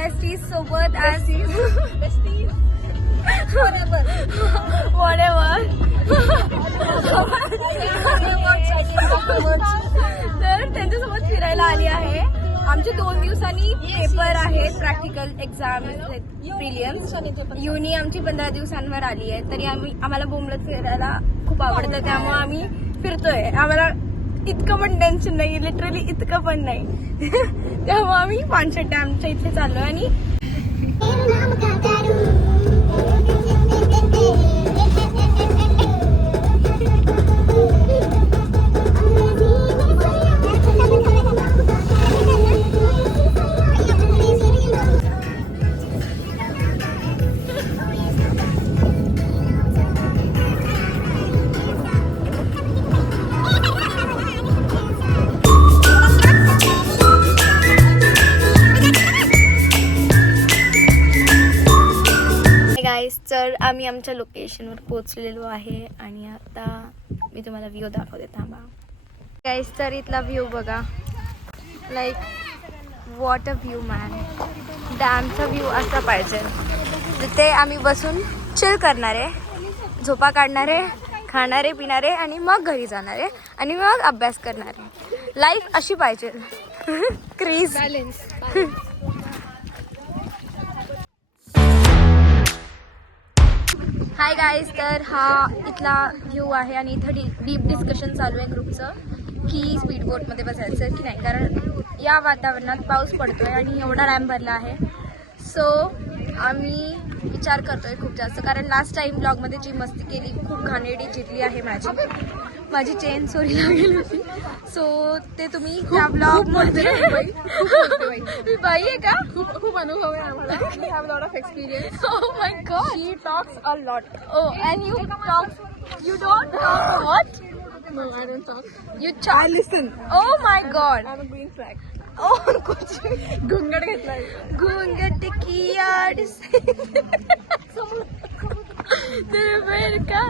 Besties सोबत आज whatever. तर त्यांच्यासोबत फिरायला आली आहे. आमचे 2 दिवसांनी पेपर आहेत, प्रॅक्टिकल एक्झाम प्रिलियम्स. युनी आमची 15 दिवसांवर आली आहे. तरी आम्हाला बोंबलत फिरायला खूप आवडतं, त्यामुळे आम्ही फिरतोय. आम्हाला इतकं पण टेन्शन नाही, लिटरली इतकं पण नाही. त्यामुळे आम्ही पानशेट डॅमच्या इथे चाललोय. आणि तर आम्ही आमच्या लोकेशनवर पोहोचलेलो आहे आणि आता मी तुम्हाला व्ह्यू दाखवते, थांबा. गाईस, तर इथला व्ह्यू बघा. Like what a view man. डॅमचा व्ह्यू असा पाहिजे जिथे आम्ही बसून चिल करणारे, झोपा काढणारे, खाणारे पिणारे आणि मग घरी जाणारे आणि मग अभ्यास करणारे. लाईफ अशी पाहिजे. Craze balance. हाय गाईज, तर हा इथला व्ह्यू आहे आणि इथं डीप डिस्कशन चालू आहे ग्रुपचं की स्पीड बोटमध्ये बसायचं की नाही, कारण या वातावरणात पाऊस पडतोय आणि एवढा डॅम भरला आहे. सो आम्ही विचार करतोय खूप जास्त, कारण लास्ट टाइम ब्लॉगमध्ये जी मस्ती केली, खूप घाणेरडी जिरली आहे माझी चेन चोरीला गेली होती. सो ते तुम्ही त्या ब्लॉगमध्ये मी बाई आहे का, खूप अनुभव आहे आम्हाला. We have a lot of experience. Oh my god. She talks a lot. Oh, and you talk. You don't talk what? No, I don't talk. You talk. I listen. Oh my god. I'm a green flag. Oh, कुछ घुंगड घेतलाय. घूंघट की आड़ से दिलबर का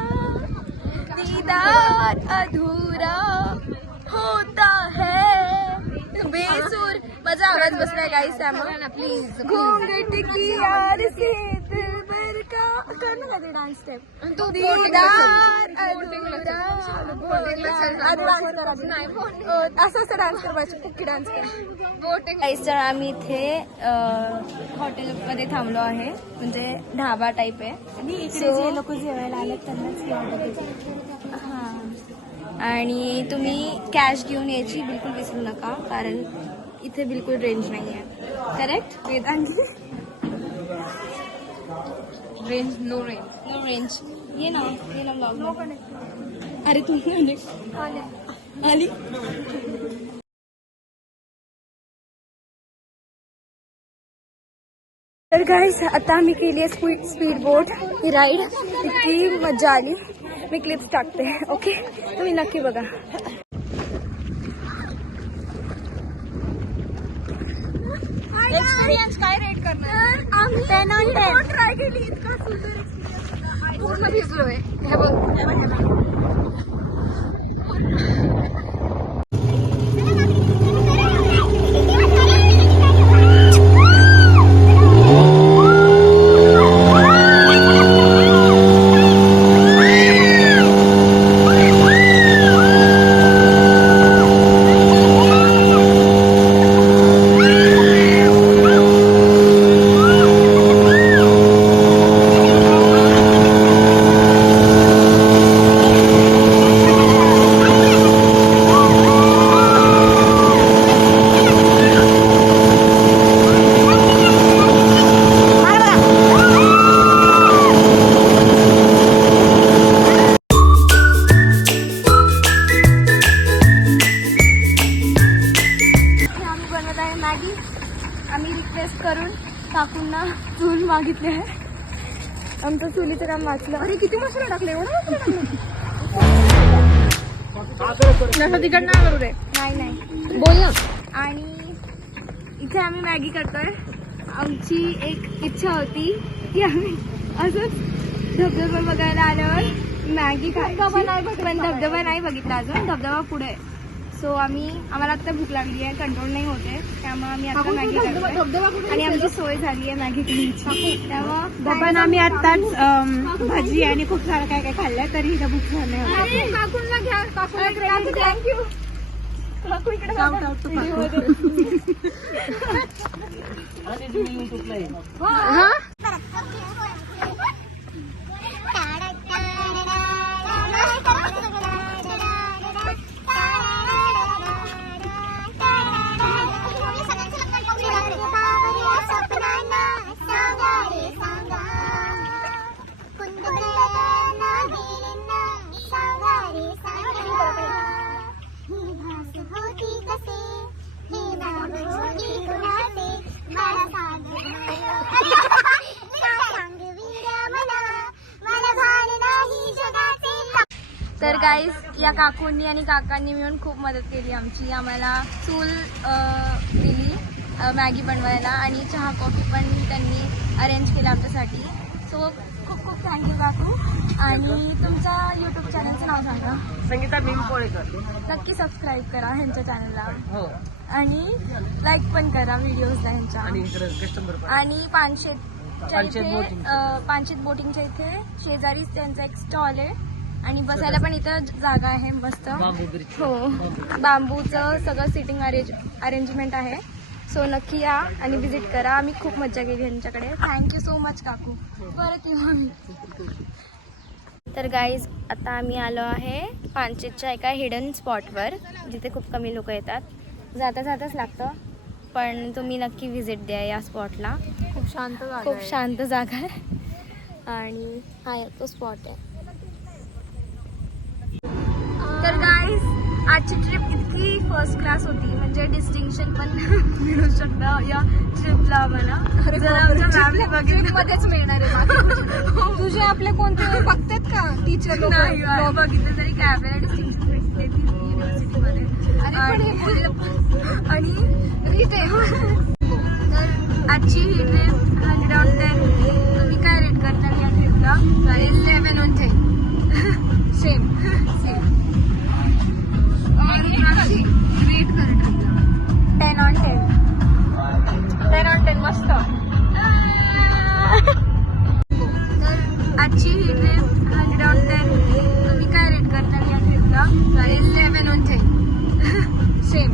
दीदार अधूरा होता है. बेसूर माझा आवाज बसलाय गाईस, त्यामुळे प्लीज. घूंघट की आड़ से दिलबर का करना का ते डान्स स्टेप. दीदार अधूरा. असं डान्स कर पाहिजे, कुकी डान्स कर. गाईस, तर आम्ही इथे हॉटेलमध्ये थांबलो आहे, म्हणजे ढाबा टाईप आहे. आणि इकडे जे लोक जेवायला आले त्यांनाच हां. आणि तुम्ही कॅश घेऊन यायची बिलकुल विसरू नका, कारण इथे बिलकुल रेंज नाही आहे. Correct Vedangi? Range, no range. No range. ये ना ब्लॉग. अरे तुम्ही आली. तर गाईस, आता आम्ही केली आहे स्पीड बोट ही राईड. इतकी मजा आली. मी क्लिप्स टाकते, ओके, तुम्ही नक्की बघा. एक्सपिरियन्स काय रेट करणार? आम्ही 10 on 10 ट्राय केली. इतका सुंदर एक्सपिरियन्स. पूर्ण भिजलोय. हे बघ. आम्ही रिक्वेस्ट करून काकूंना चूल मागितली आहे. आमचं चुलीचं काम वाचलं. अरे किती मसाला टाकले, एवढा तिकडनं करू रे. नाही बोल ना. आणि इथे आम्ही मॅगी करतोय. आमची एक इच्छा होती की आम्ही असंच धबधबा बघायला आल्यावर मॅगी खायची, पण धबधबा नाही बघितला अजून. धबधबा पुढे. सो आम्हाला आता भूक लागली आहे, कंट्रोल नाही होते, त्यामुळे आम्ही आता मॅगी करतोय आणि आमची सोय झाली आहे मॅगी खाण्याची. त्यामुळे पण आम्ही आत्ताच भाजी आणि खूप सारं काय काय खाल्लंय तरी इथं भूक नाही होत. काकूंना घ्या, थँक्यू. काकू इकडे तर गाईज या काकूंनी आणि काकांनी मिळून खूप मदत केली आमची. आम्हाला चूल दिली मॅगी बनवायला आणि चहा कॉफी पण त्यांनी अरेंज केलं आमच्यासाठी. सो खूप खूप थँक्यू काकू. आणि तुमच्या यूट्यूब चॅनलचं नाव सांगा. संगीता भीमपोळेकर. नक्की सबस्क्राईब करा ह्यांच्या चॅनलला हो. आणि लाईक पण करा व्हिडिओजला ह्यांच्या. आणि कस्टमर आणि पानशेत बोटिंगच्या इथे शेजारीच त्यांचा एक स्टॉल आहे आणि बसायला पण इथं जागा आहे मस्त. हो, बांबूचं सगळं सिटिंग अरेंजमेंट आहे. सो नक्की या आणि विजिट करा. आम्ही खूप मजा केली यांच्याकडे. थँक्यू सो मच काकू. परत येऊ आम्ही. तर गाईज आता आम्ही आलो आहे पानशेतच्या एका हिडन स्पॉटवर जिथे खूप कमी लोक येतात. जाताच लागतं, पण तुम्ही नक्की व्हिजिट द्या या स्पॉटला. खूप शांत जागा आहे आणि हा तो स्पॉट आहे. तर गाईज आजची ट्रिप इतकी फर्स्ट क्लास होती, म्हणजे डिस्टिंक्शन पण मिळू शकतं या ट्रिपला आम्हाला. जर आमच्या मॅमने बघितलं मिळणार आहे. तुझे आपले कोणते बघतात का टीचर लोक? बघितलं तरी काय आपल्याला डिस्टिंक्शन भेटते युनिव्हर्सिटीमध्ये. आणि तर आजची ही ट्रिप 100/10. तुम्ही काय रेट करणार या ट्रिपला? 11/10. सेम. रेट कर 10/10. 10/10 मस्त. तर आजची ही ट्रिप 100/10. तुम्ही काय रेट करणार या ट्रिपला? 11/10. सेम.